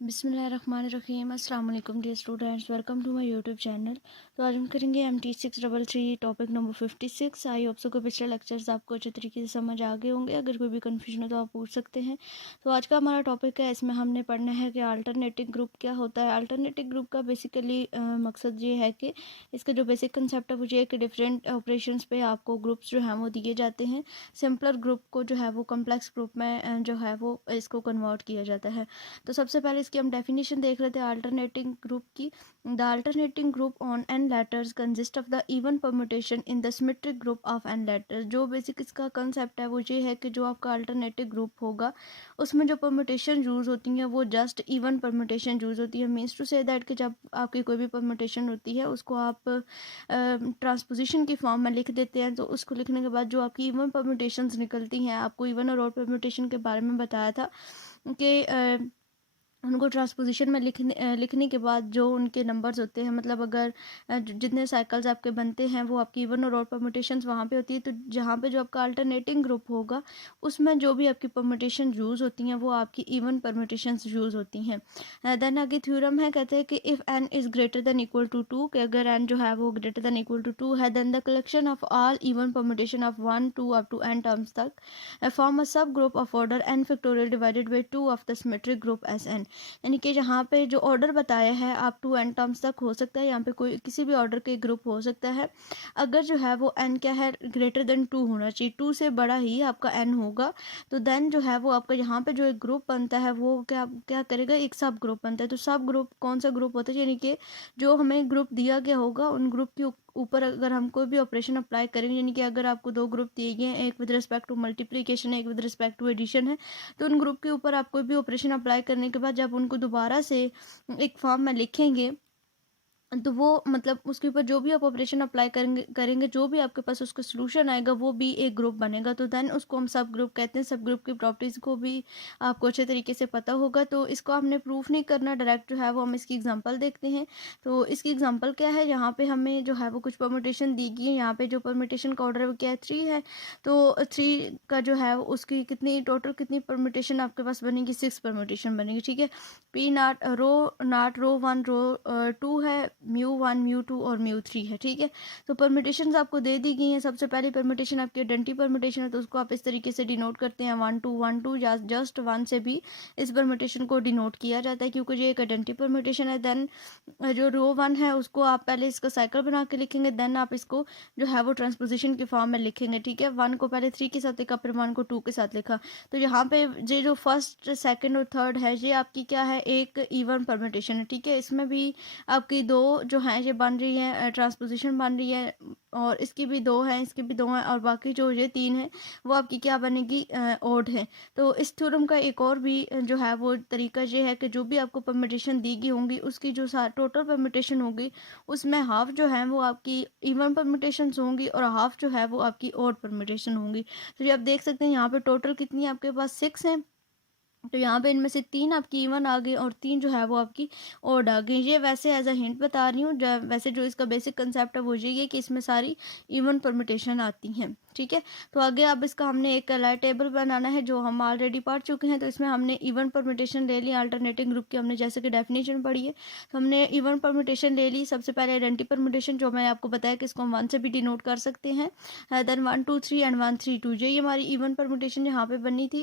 बिस्मिल्लाहिर्रहमानिर्रहीम। अस्सलाम वालेकुम dear students, welcome to my YouTube channel. तो आज हम करेंगे MT633 topic number 56। I hope so को पिछले लेक्चर्स आपको अच्छे तरीके से समझ आ गए होंगे। अगर कोई भी कन्फ्यूजन हो तो आप पूछ सकते हैं। तो आज का हमारा टॉपिक है, इसमें हमने पढ़ना है कि अल्टरनेटिव ग्रुप क्या होता है। अल्टरनेटिव ग्रुप का बेसिकली मकसद ये है कि इसका जो बेसिक कंसेप्ट है वो ये है कि डिफरेंट ऑपरेशंस पे आपको ग्रुप्स जो हैं वो दिए जाते हैं। सिंपलर ग्रुप को जो है वो कम्प्लेक्स ग्रुप में जो है वो इसको कन्वर्ट किया जाता है। तो सबसे पहले इसकी हम डेफिनेशन देख लेते हैं अल्टरनेटिंग ग्रुप की। The alternating group on n letters consist of the even permutation in the symmetric group of n letters. जो बेसिक इसका कंसेप्ट है वो ये है कि जो आपका अल्टरनेटिव ग्रुप होगा उसमें जो परम्यूटेशन यूज़ होती हैं वो जस्ट इवन परम्यूटेशन यूज़ होती है। मीन्स टू से दैट कि जब आपकी कोई भी परम्यूटेशन होती है उसको आप ट्रांसपोजिशन की फॉर्म में लिख देते हैं, तो उसको लिखने के बाद जो आपकी इवन परम्यूटेशंस निकलती हैं, आपको इवन और ऑड परम्यूटेशन के बारे में बताया था कि उनको ट्रांसपोजिशन में लिखने के बाद जो उनके नंबर्स होते हैं, मतलब अगर जितने साइकिल्स आपके बनते हैं वो आपकी इवन और ऑड परम्यूटेशंस वहाँ पे होती है। तो जहाँ पे जो आपका अल्टरनेटिंग ग्रुप होगा उसमें जो भी आपकी परम्यूटेशन यूज़ होती हैं वो आपकी इवन परम्यूटेशंस यूज़ होती हैं। देन आगे थ्योरम है, कहते हैं कि if n is greater than equal to 2, कि अगर n जो है वो ग्रेटर देन इक्वल टू 2 है, then the collection of all even permutation of 1 2 up to n terms तक form a subgroup of order n factorial divided by 2 of the symmetric group S n। यानी कि यहाँ पे जो order बताया है आप टू एन टर्म्स तक हो सकता है, यहाँ पे कोई किसी भी ऑर्डर के ग्रुप हो सकता है। अगर जो है वो एन क्या है, ग्रेटर देन 2 होना चाहिए, 2 से बड़ा ही आपका एन होगा। तो देन जो है वो आपका यहाँ पे जो एक ग्रुप बनता है वो क्या क्या करेगा, एक सब ग्रुप बनता है। तो सब ग्रुप कौन सा ग्रुप होता है, यानी कि जो हमें ग्रुप दिया गया होगा उन ग्रुप के ऊपर अगर हम कोई भी ऑपरेशन अप्लाई करेंगे, यानी कि अगर आपको दो ग्रुप दिए गए हैं, एक विद रिस्पेक्ट टू मल्टीप्लिकेशन है, एक विद रिस्पेक्ट टू एडिशन है, तो उन ग्रुप के ऊपर आप कोई भी ऑपरेशन अप्लाई करने के बाद जब उनको दोबारा से एक फॉर्म में लिखेंगे तो वो मतलब उसके ऊपर जो भी आप ऑपरेशन अप्लाई करेंगे जो भी आपके पास उसका सोल्यूशन आएगा वो भी एक ग्रुप बनेगा। तो देन उसको हम सब ग्रुप कहते हैं। सब ग्रुप की प्रॉपर्टीज़ को भी आपको अच्छे तरीके से पता होगा। तो इसको हमने प्रूफ नहीं करना, डायरेक्ट जो है वो हम इसकी एग्जांपल देखते हैं। तो इसकी एग्जांपल क्या है, यहाँ पे हमें जो है वो कुछ परम्यूटेशन दी गई है। यहाँ पे जो परम्यूटेशन का ऑर्डर है वो क्या है, 3 है। तो 3 का जो है उसकी कितनी टोटल कितनी परम्यूटेशन आपके पास बनेगी, 6 परम्यूटेशन बनेगी। ठीक है, पी नाट रो 1 रो 2 है, μ1 μ2 और μ3 है। ठीक है, तो परम्यूटेशंस आपको दे दी गई हैं। सबसे पहली परम्यूटेशन आपकी आइडेंटिटी परम्यूटेशन है, तो उसको आप इस तरीके से डिनोट करते हैं 1 2 1 2, या जस्ट 1 से भी इस परम्यूटेशन को डिनोट किया जाता है क्योंकि ये एक आइडेंटिटी परम्यूटेशन है। देन जो रो 1 है उसको आप पहले इसका साइकिल बना के लिखेंगे, देन आप इसको जो है वो ट्रांसपोजिशन की फॉर्म में लिखेंगे। ठीक है, 1 को पहले 3 के साथ लिखा, फिर 1 को 2 के साथ लिखा। तो यहाँ पे ये जो फर्स्ट सेकंड और थर्ड है ये आपकी क्या है, एक इवन परम्यूटेशन है। ठीक है, इसमें भी आपकी दो जो हैं ये बन रही है, ट्रांसपोजिशन बन रही है, और इसकी भी दो हैं, इसकी भी दो हैं, और बाकी जो ये 3 है वो आपकी क्या बनेगी, ओड है। तो इस थ्योरम का एक और भी जो है वो तरीका ये है कि जो भी आपको परम्यूटेशन दी गई होंगी उसकी जो टोटल परम्यूटेशन होगी उसमें हाफ जो है वो आपकी इवन परम्यूटेशन होंगी और हाफ जो है वो आपकी ओड परम्यूटेशन होंगी। तो ये आप देख सकते हैं यहाँ पे टोटल कितनी आपके पास 6 हैं। तो यहाँ पे इनमें से 3 आपकी इवन आ गई और 3 जो है वो आपकी ओड आ गई। ये वैसे एज अ हिंट बता रही हूँ, वैसे जो इसका बेसिक कंसेप्ट है वो यही है कि इसमें सारी इवन परम्यूटेशन आती हैं। ठीक है, तो आगे अब इसका हमने एक लाइट टेबल बनाना है जो हम ऑलरेडी पढ़ चुके हैं। तो इसमें हमने इवन परम्यूटेशन ले ली, अल्टरनेटिंग ग्रुप की हमने जैसे कि डेफिनेशन पढ़ी है। तो हमने इवन परम्यूटेशन ले ली। सबसे पहले आइडेंटिटी परम्यूटेशन जो मैंने आपको बताया कि इसको हम 1 से भी डिनोट कर सकते हैं। देन 1 2 3 एंड 1 3 2, ये हमारी इवन परम्यूटेशन यहाँ पे बनी थी।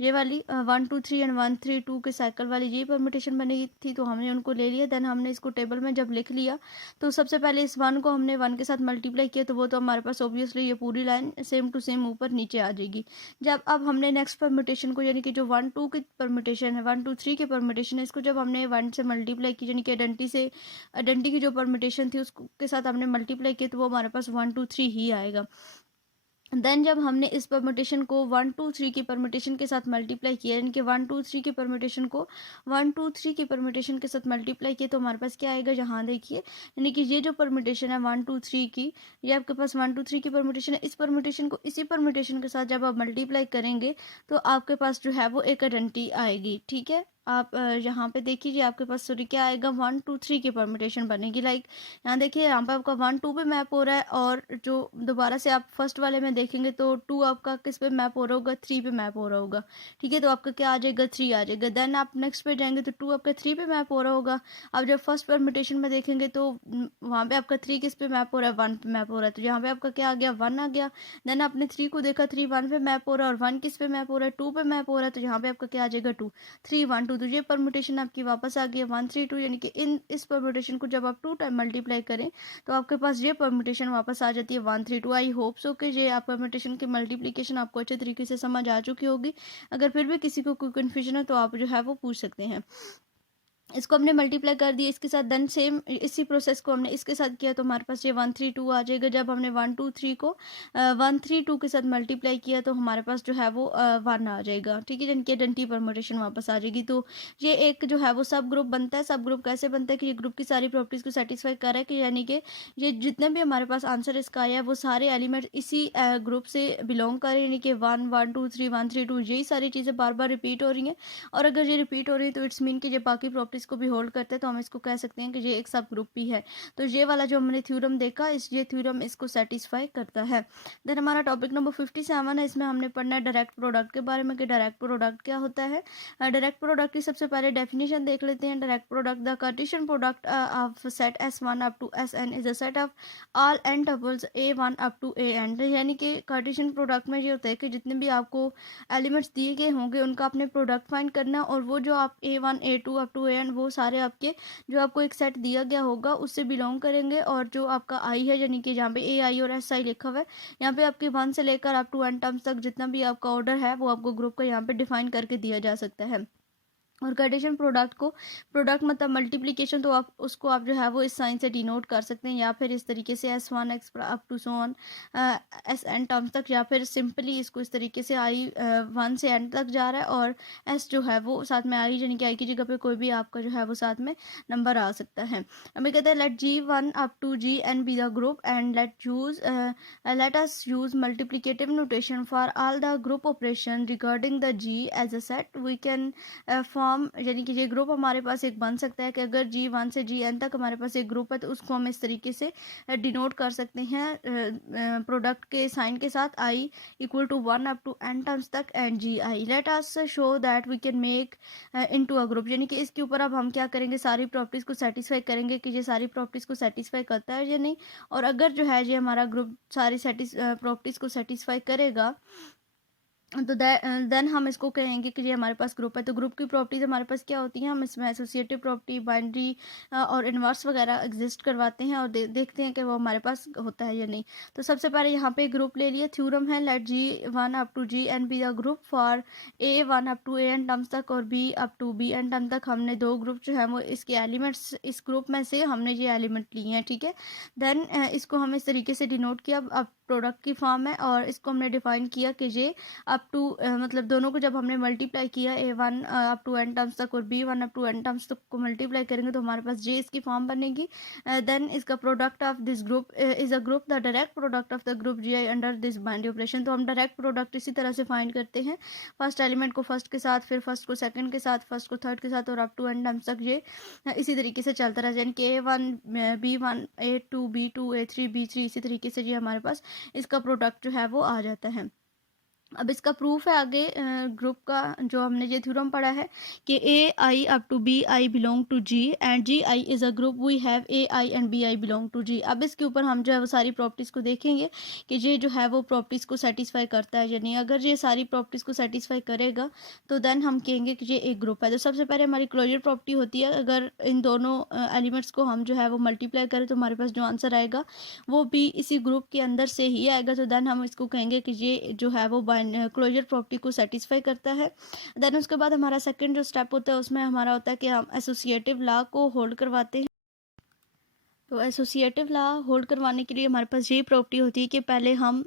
ये वाली 1 2 3 एंड 1 3 2 के साइकिल वाली ये परम्यूटेशन बनी थी, तो हमने उनको ले लिया। देन हमने इसको टेबल में जब लिख लिया तो सबसे पहले इस 1 को हमने 1 के साथ मल्टीप्लाई किया, तो वो तो हमारे पास ऑब्वियसली ये पूरी लाइन सेम टू सेम ऊपर नीचे आ जाएगी। जब अब हमने नेक्स्ट परम्यूटेशन को, यानी कि जो 1 2 की परम्यूटेशन है, 1 2 3 की परम्यूटेशन है, इसको जब हमने 1 से मल्टीप्लाई की, यानी कि आइडेंटिटी की जो परम्यूटेशन थी उसके साथ हमने मल्टीप्लाई किया, तो वो हमारे पास 1 2 3 ही आएगा। देन जब हमने इस परम्यूटेशन को 1 2 3 की परम्यूटेशन के साथ मल्टीप्लाई किया, यानी कि 1 2 3 की परम्यूटेशन को 1 2 3 की परम्यूटेशन के साथ मल्टीप्लाई किया, तो हमारे पास क्या आएगा, यहाँ देखिए, यानी कि ये जो परम्यूटेशन है 1 2 3 की, ये आपके पास 1 2 3 की परम्यूटेशन है। इस परम्यूटेशन को इसी परम्यूटेशन के साथ जब आप मल्टीप्लाई करेंगे तो आपके पास जो है वो एक आइडेंटिटी आएगी। ठीक है, आप यहाँ पे देख लीजिए आपके पास सॉरी क्या आएगा 1 2 3 की परम्यूटेशन बनेगी। लाइक यहाँ देखिए यहाँ पे आपका 1 2 पे मैप हो रहा है और जो दोबारा से आप फर्स्ट वाले में देखेंगे तो 2 आपका किस पे मैप हो रहा होगा, 3 पे मैप हो रहा होगा। ठीक है, तो आपका क्या आ जाएगा 3 आ जाएगा। देन आप नेक्स्ट पे जाएंगे तो 2 आपका 3 पे मैप हो रहा होगा। अब जब फर्स्ट परम्यूटेशन में देखेंगे तो वहाँ पे आपका 3 किस पे मैप हो रहा है, 1 पे मैप हो रहा है। तो यहाँ पे आपका क्या आ गया 1 आ गया। देन आपने 3 को देखा 3 1 पे मैप हो रहा है और 1 किस पे मैप हो रहा है, 2 पे मैप हो रहा है। तो यहाँ पे आपका क्या आ जाएगा 2 3 1 2। तो ये परम्यूटेशन आपकी वापस आ गई है 1 3 2, यानी कि इस परम्यूटेशन को जब आप 2 टाइम मल्टीप्लाई करें तो आपके पास ये परम्यूटेशन वापस आ जाती है 1 3 2। आई होप सो कि ये आप परम्यूटेशन की मल्टीप्लिकेशन आपको अच्छे तरीके से समझ आ चुकी होगी। अगर फिर भी किसी को कोई कन्फ्यूजन है तो आप जो है वो पूछ सकते हैं। इसको हमने मल्टीप्लाई कर दिया इसके साथ, देन सेम इसी प्रोसेस को हमने इसके साथ किया तो हमारे पास ये 1 3 2 आ जाएगा। जब हमने 1 2 3 को 1 3 2 के साथ मल्टीप्लाई किया तो हमारे पास जो है वो 1 आ जाएगा। ठीक है, जिनकी आइडेंटिटी परम्यूटेशन वापस आ जाएगी। तो ये एक जो है वो सब ग्रुप बनता है। सब ग्रुप कैसे बनता है कि ये ग्रुप की सारी प्रॉपर्टीज को सेटिस्फाई कर रहा है, कि यानी कि ये जितने भी हमारे पास आंसर इसका आया है वो सारे एलिमेंट इसी ग्रुप से बिलोंग कर रहे हैं, यानी कि 1 1 2 3 1 3 2 यही सारी चीज़ें बार बार रिपीट हो रही हैं। और अगर ये रिपीट हो रही है तो इट्स मीन कि ये बाकी प्रॉपर्टीज को भी होल्ड करते हैं, तो हम इसको कह सकते हैं कि ये एक सब ग्रुप भी है। तो ये वाला जो हमने थ्योरम देखा ये थ्योरम इसको सेटिस्फाई करता है। देन हमारा टॉपिक नंबर 57 है। इसमें हमने पढ़ना है डायरेक्ट प्रोडक्ट के बारे में कि डायरेक्ट प्रोडक्ट क्या होता है। डायरेक्ट प्रोडक्ट की सबसे पहले डेफिनेशन देख लेते हैं। Direct product the Cartesian product of set S1 up to Sn is a set of all n tuples A1 up to An। यानी कि कार्टेशियन प्रोडक्ट में ये होता है कि जितने भी आपको एलिमेंट्स दिए गए होंगे उनका आपने प्रोडक्ट फाइंड करना, और वो जो आप A1 A2 up to An वो सारे आपके जो आपको एक सेट दिया गया होगा उससे बिलोंग करेंगे। और जो आपका आई है यानी कि जहाँ पे AI और SI लिखा हुआ है, यहाँ पे आपके 1 से लेकर अप टू n टर्म्स तक जितना भी आपका ऑर्डर है वो आपको ग्रुप का यहाँ पे डिफाइन करके दिया जा सकता है। और कार्टेशियन प्रोडक्ट को प्रोडक्ट मतलब मल्टीप्लिकेशन, तो आप उसको आप जो है वो इस साइन से डिनोट कर सकते हैं, या फिर इस तरीके से S1 X up to so on SN terms तक, या फिर सिंपली इसको इस तरीके से I 1 से n तक जा रहा है और S जो है वो साथ में आई, यानी कि आई की जगह पे कोई भी आपका जो है वो साथ में नंबर आ सकता है। हमें कहते हैं let G1 up to GN be the group and let us use multiplicative notation for all the group operation regarding the G as a set. We can form, यानी कि ये ग्रुप हमारे पास एक बन सकता है कि अगर G1 से GN तक हमारे पास एक ग्रुप है तो उसको हम इस तरीके से डिनोट कर सकते हैं प्रोडक्ट के साइन के साथ I equal to 1 up to n terms तक and GI। Let us show that we can make into a group, यानी कि इसके ऊपर अब हम क्या करेंगे सारी प्रॉपर्टीज को सेटिस्फाई करेंगे कि ये सारी प्रॉपर्टीज को सेटिस्फाई करता है या नहीं। और अगर जो है ये हमारा ग्रुप सारी प्रॉपर्टीज को सेटिस्फाई करेगा तो देन हम इसको कहेंगे कि ये हमारे पास ग्रुप है। तो ग्रुप की प्रॉपर्टीज हमारे पास क्या होती हैं, हम इसमें एसोसिएटिव प्रॉपर्टी, बाइनरी और इनवर्स वगैरह एग्जिस्ट करवाते हैं और देखते हैं कि वो हमारे पास होता है या नहीं। तो सबसे पहले यहाँ पे ग्रुप ले लिया। थ्योरम है let G1 up to GN be the group for A1 up to AN terms तक और B up to BN term तक। हमने दो ग्रुप जो है वो इसके एलिमेंट्स, इस ग्रुप में से हमने ये एलिमेंट लिए हैं। ठीक है, देन इसको हम इस तरीके से डिनोट किया। अब प्रोडक्ट की फॉर्म है और इसको हमने डिफाइन किया कि ये अप टू मतलब दोनों को जब हमने मल्टीप्लाई किया A1 up to n terms तक और B1 up to n terms तक को मल्टीप्लाई करेंगे तो हमारे पास J इसकी फॉर्म बनेगी। देन इसका product of this group is a group the direct product of the group GI under this binary operation. तो हम डायरेक्ट प्रोडक्ट इसी तरह से फाइंड करते हैं, फर्स्ट एलिमेंट को फर्स्ट के साथ, फिर फर्स्ट को सेकंड के साथ, फर्स्ट को थर्ड के साथ, और अप टू n टर्म्स तक ये इसी तरीके से चलता रहा, यानी कि A1 B1 A2 B2 A3 B3 इसी तरीके से ये हमारे पास इसका प्रोडक्ट जो है वो आ जाता है। अब इसका प्रूफ है आगे ग्रुप का जो हमने ये थ्योरम पढ़ा है कि AI up to BI belong to G and GI is a group we have AI and BI belong to G। अब इसके ऊपर हम जो है वो सारी प्रॉपर्टीज़ को देखेंगे कि ये जो है वो प्रॉपर्टीज़ को सेटिस्फाई करता है या नहीं। अगर ये सारी प्रॉपर्टीज़ को सेटिस्फाई करेगा तो देन हम कहेंगे कि ये एक ग्रुप है। तो सबसे पहले हमारी क्लोजर प्रॉपर्टी होती है, अगर इन दोनों एलिमेंट्स को हम जो है वो मल्टीप्लाई करें तो हमारे पास जो आंसर आएगा वो भी इसी ग्रुप के अंदर से ही आएगा। तो देन हम इसको कहेंगे कि ये जो है वो क्लोजर प्रॉपर्टी को सेटिस्फाई करता है। देन उसके बाद हमारा सेकंड जो स्टेप होता है उसमें हमारा होता है कि हम एसोसिएटिव लॉ को होल्ड करवाते हैं। तो एसोसिएटिव लॉ होल्ड करवाने के लिए हमारे पास ये प्रॉपर्टी होती है कि पहले हम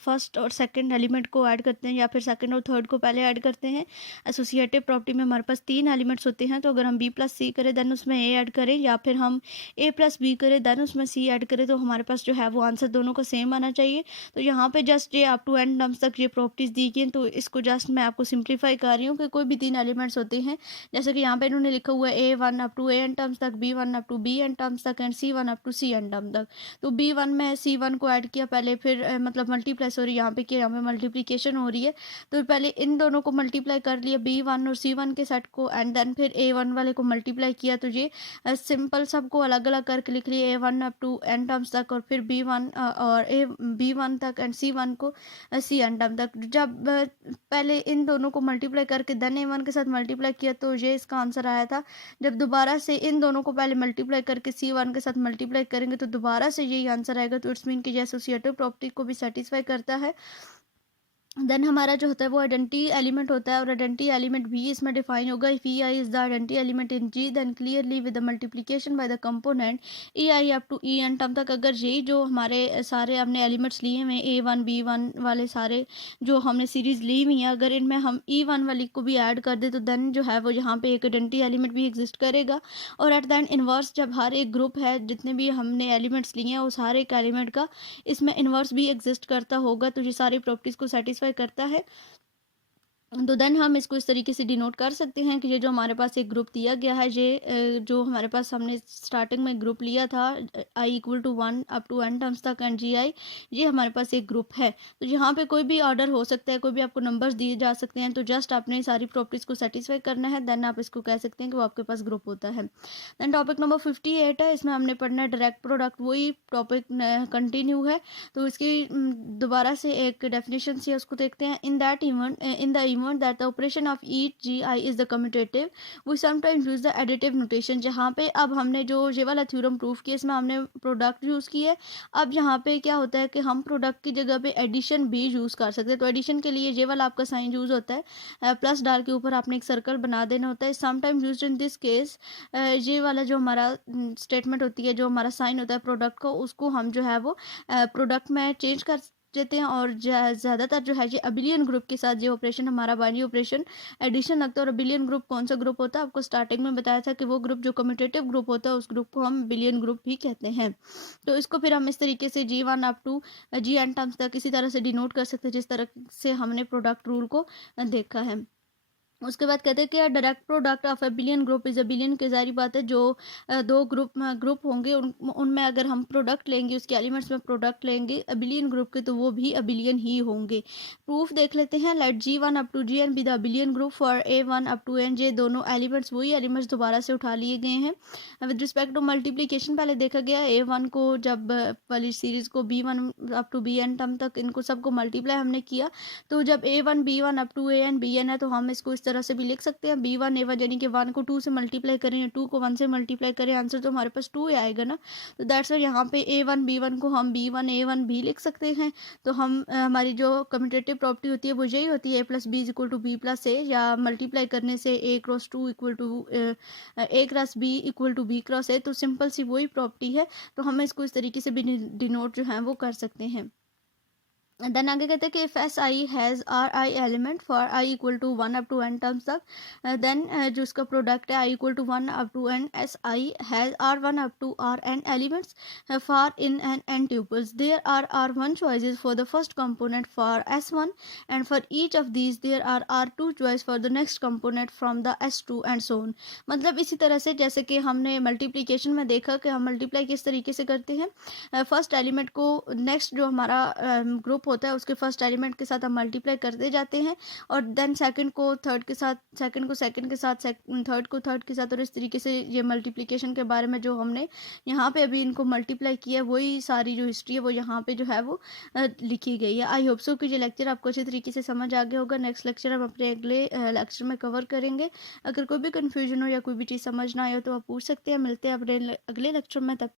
फर्स्ट और सेकंड एलिमेंट को ऐड करते हैं या फिर सेकंड और थर्ड को पहले ऐड करते हैं। एसोसिएटिव प्रॉपर्टी में हमारे पास 3 एलिमेंट्स होते हैं, तो अगर हम बी प्लस सी करें देन उसमें ए ऐड करें, या फिर हम ए प्लस बी करें देन उसमें सी ऐड करें, तो हमारे पास जो है वो आंसर दोनों का सेम आना चाहिए। तो यहाँ पे जस्ट ये अप टू एन टर्म्स तक ये प्रॉपर्टीज़ दी गई हैं, तो इसको जस्ट मैं आपको सिंप्लीफाई कर रही हूँ कि कोई भी 3 एलिमेंट्स होते हैं, जैसे कि यहाँ पे इन्होंने लिखा हुआ है A1 up to A n terms तक, B1 up to B n terms तक and C1 up to C n term तक। तो B1 में C1 को ऐड किया पहले, फिर मतलब मल्टीप्लाई सॉरी यहाँ पे किया, यहाँ पे मल्टीप्लिकेशन हो रही है, तो पहले इन दोनों को मल्टीप्लाई कर लिया B1 और C1 के सेट को, एंड देन फिर A1 वाले को मल्टीप्लाई किया। तो ये सिंपल सबको अलग अलग करके लिख लिया A1 up to N terms तक, और फिर B1 और B1 तक एंड C1 को CN टर्म तक। जब पहले इन दोनों को मल्टीप्लाई करके देन A1 के साथ मल्टीप्लाई किया, तो ये इसका आंसर आया था। जब दोबारा से इन दोनों को पहले मल्टीप्लाई करके C1 के साथ मल्टीप्लाई करेंगे तो दोबारा से यही आंसर आएगा। तो इट्स मीन कि ये एसोसिएटिव प्रॉपर्टी को भी सेटिस्फाई करता है। देन हमारा जो होता है वो आइडेंटिटी एलिमेंट होता है, और आइडेंटिटी एलिमेंट भी इसमें डिफाइन होगा। If E I is the identity element in G then clearly with the multiplication by the component E I up to E N term तक, अगर ये जो हमारे सारे हमने एलिमेंट्स लिए हुए A1 B1 वाले सारे जो हमने सीरीज ली हुई है, अगर इनमें हम E1 वाली को भी ऐड कर दे तो देन जो है वो यहाँ पे एक आइडेंटिटी एलिमेंट भी एग्जिस्ट करेगा। और एट द एंड इनवर्स, जब हर एक ग्रुप है जितने भी हमने एलिमेंट्स लिए हैं उस हर एक एलिमेंट का इसमें इनवर्स भी एग्जिस्ट करता होगा, तो ये सारी प्रॉपर्टीज़ को सेटिस्फाई करता है। तो देन हम इसको इस तरीके से डिनोट कर सकते हैं कि ये जो हमारे पास एक ग्रुप दिया गया है, ये जो हमारे पास हमने स्टार्टिंग में ग्रुप लिया था I equal to 1 up to n terms तक एंड जी आई, ये हमारे पास एक ग्रुप है। तो यहाँ पे कोई भी ऑर्डर हो सकता है, कोई भी आपको नंबर्स दिए जा सकते हैं, तो जस्ट आपने सारी प्रॉपर्टीज़ को सेटिस्फाई करना है, देन आप इसको कह सकते हैं कि वो आपके पास ग्रुप होता है। देन टॉपिक नंबर 58 है, इसमें हमने पढ़ना है डायरेक्ट प्रोडक्ट, वही टॉपिक कंटिन्यू है। तो इसकी दोबारा से एक डेफिनेशन से उसको देखते हैं। In that event in the event that the operation of each G I is the commutative we sometimes use the additive notation. जहाँ पे अब हमने जो ये वाला थ्योरम प्रूफ किया, इसमें हमने प्रोडक्ट यूज़ किया है। अब यहाँ पे क्या होता है कि हम प्रोडक्ट की जगह पे एडिशन भी यूज़ कर सकते हैं। तो एडिशन के लिए ये वाला आपका साइन यूज़ होता है, प्लस डाल के ऊपर आपने एक सर्कल बना देना होता है। Sometimes use in this case, ये वाला जो हमारा स्टेटमेंट होती है, जो हमारा साइन होता है प्रोडक्ट को, उसको हम जो है वो प्रोडक्ट में चेंज कर देते हैं। और ज़्यादातर जो है ये अबिलियन ग्रुप के साथ जो ऑपरेशन हमारा बाइनरी ऑपरेशन एडिशन लगता है। और अबिलियन ग्रुप कौन सा ग्रुप होता है, आपको स्टार्टिंग में बताया था कि वो ग्रुप जो कम्यूटेटिव ग्रुप होता है उस ग्रुप को हम अबिलियन ग्रुप भी कहते हैं। तो इसको फिर हम इस तरीके से G1 up to G N terms तक इसी तरह से डिनोट कर सकते हैं जिस तरह से हमने प्रोडक्ट रूल को देखा है। उसके बाद कहते हैं कि direct product of abelian group is abelian की जारी बात है। जो दो ग्रुप होंगे उनमें अगर हम प्रोडक्ट लेंगे, उसके एलिमेंट्स में प्रोडक्ट लेंगे अबिलियन ग्रुप के, तो वो भी अबिलियन ही होंगे। प्रूफ देख लेते हैं। Let G1 up to G N be the abelian group for A1 up to N. ये दोनों एलिमेंट्स वही एलिमेंट्स दोबारा से उठा लिए गए हैं। विद रिस्पेक्ट टू मल्टीप्लीकेशन पहले देखा गया A1 को, जब वाली सीरीज को B1 up to BN term तक इनको सबको मल्टीप्लाई हमने किया। तो जब A1 B1 up to AN BN है, तो हम इसको इस तरह से भी लिख सकते हैं B1 A1, यानी कि 1 को 2 से मल्टीप्लाई करें या 2 को 1 से मल्टीप्लाई करें, आंसर तो हमारे पास 2 आएगा ना। तो दैट्स वाई यहाँ पे A1 B1 को हम B1 A1 भी लिख सकते हैं। तो हम हमारी जो कम्यूटेटिव प्रॉपर्टी होती है वो यही होती है A plus B equal to B plus A, या मल्टीप्लाई करने से A cross 2 equal to A cross B equal to B cross A. तो सिंपल सी वही प्रॉपर्टी है, तो हम इसको इस तरीके से भी डिनोट जो है वो कर सकते हैं। देन आगे कहते हैं कि if S I has R I element for I equal to 1 up to n terms तक, देन जो उसका प्रोडक्ट है I equal to 1 up to n S I has R1 up to Rn elements for in N n tuples. There are R1 choices for the first component for S1 and for each of these there are R2 choice for the next component from the S2 and so on। मतलब इसी तरह से जैसे कि हमने multiplication में देखा कि हम मल्टीप्लाई किस तरीके से करते हैं। फर्स्ट एलिमेंट को नेक्स्ट जो हमारा ग्रुप होता है उसके फर्स्ट एलिमेंट के साथ हम मल्टीप्लाई करते जाते हैं, और देन सेकंड को थर्ड के साथ, सेकंड को सेकंड के साथ, थर्ड को थर्ड के साथ, और इस तरीके से ये मल्टीप्लिकेशन के बारे में जो हमने यहाँ पे अभी इनको मल्टीप्लाई किया वही सारी जो हिस्ट्री है वो यहाँ पे जो है वो लिखी गई है। आई होप सो कि ये लेक्चर आपको अच्छी तरीके से समझ आ गया होगा। नेक्स्ट लेक्चर हम अपने अगले लेक्चर में कवर करेंगे। अगर कोई भी कन्फ्यूजन हो या कोई भी चीज़ समझ ना आए हो तो आप पूछ सकते हैं। मिलते हैं अपने अगले लेक्चर में, तब